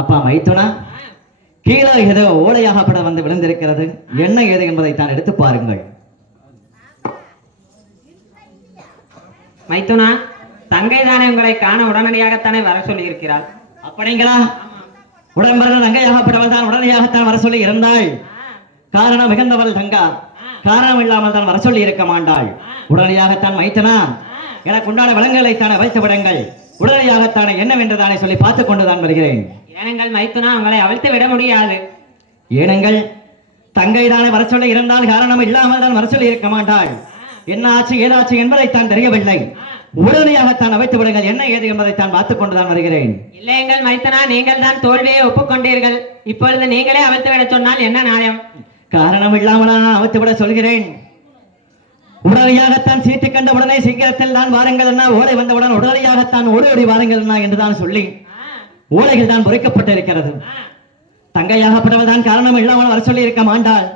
அப்பா மைத்துனா கீழே ஏதோ ஓலையாகப்பட வந்து விழுந்திருக்கிறது. என்ன ஏது என்பதை தான் எடுத்து பாருங்கள். மைத்துனா தங்கை தானே உங்களை காண உடனடியாகத்தானே வர சொல்லி இருக்கிறாள் அப்படிங்களா உடம்பர தங்கையாகப்பட்டவள் தான் உடனடியாகத்தான் வர சொல்லி இருந்தாள். காரணம் மிகுந்தவள் தங்கா. காரணம் இல்லாமல் தான் வர சொல்லி இருக்க மாட்டாள். உடனடியாகத்தான் மைத்தனா எனக்கு உண்டான விலங்குகளை தானே வைத்து விடுங்கள். உடனடியாகத்தானே என்னவென்று தானே சொல்லி பார்த்து கொண்டுதான் வருகிறேன். ஏனெங்கள் மைத்துனா உங்களை அவிழ்த்து விட முடியாது. ஏனங்கள் தங்கை தானே வர சொல்லி இருந்தால் காரணம் இல்லாமல் தான் வர சொல்லி இருக்க மாட்டாள். என்ன ஆச்சு ஏதாச்சு என்பதைத்தான் தெரியவில்லை. உடனடியாகத்தான் அவைத்து விடுங்கள் என்ன ஏது என்பதைத்தான் பார்த்துக் கொண்டுதான் வருகிறேன். இல்லையெங்கள் மைத்துனா நீங்கள் தான் தோல்வியை ஒப்புக்கொண்டீர்கள். இப்பொழுது நீங்களே அவிழ்த்து விட சொன்னால் என்ன நியாயம் காரணம் இல்லாமல் நான் அவைத்து விட சொல்கிறேன். உடனடியாகத்தான் சீட்டு கண்ட உடனே சீக்கிரத்தில் தான் வாருங்கள் என்ன ஓலை வந்தவுடன் உடனடியாகத்தான் ஓடி ஓடி வாருங்கள் என்ன என்றுதான் சொல்லி ஓலைகள் தான் பொறிக்கப்பட்டிருக்கிறது. தங்கையாகப்பட்டவள் தான் காரணம் இல்லாமல் வர சொல்லி இருக்க மாட்டாள்.